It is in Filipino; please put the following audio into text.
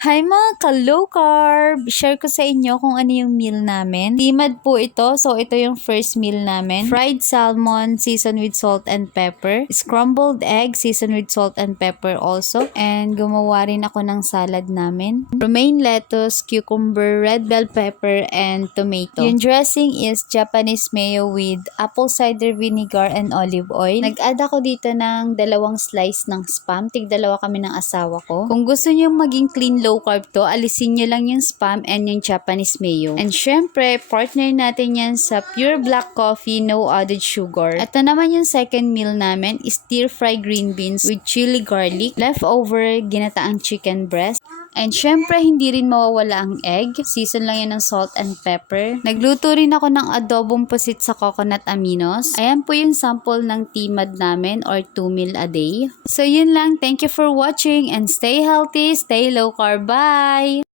Hi mga ka-low carb! Share ko sa inyo kung ano yung meal namin. Timad po ito, so ito yung first meal namin. Fried salmon seasoned with salt and pepper. Scrambled egg seasoned with salt and pepper also. And gumawa rin ako ng salad namin. Romaine lettuce, cucumber, red bell pepper, and tomato. Yung dressing is Japanese mayo with apple cider vinegar and olive oil. Nag-add ako dito ng 2 slice ng spam. Tig-2 kami ng asawa ko. Kung gusto niyo maging clean low carb to, alisin nyo lang yung spam and yung Japanese mayo. And syempre, partner natin yan sa pure black coffee, no added sugar. Ito naman yung second meal namin, is stir fry green beans with chili garlic, leftover ginataang chicken breast. And syempre, hindi rin mawawala ang egg. Season lang yan ng salt and pepper. Nagluto rin ako ng adobong pusit sa coconut aminos. Ayan po yung sample ng timad namin or 2 meal a day. So yun lang. Thank you for watching and stay healthy, stay low carb. Bye!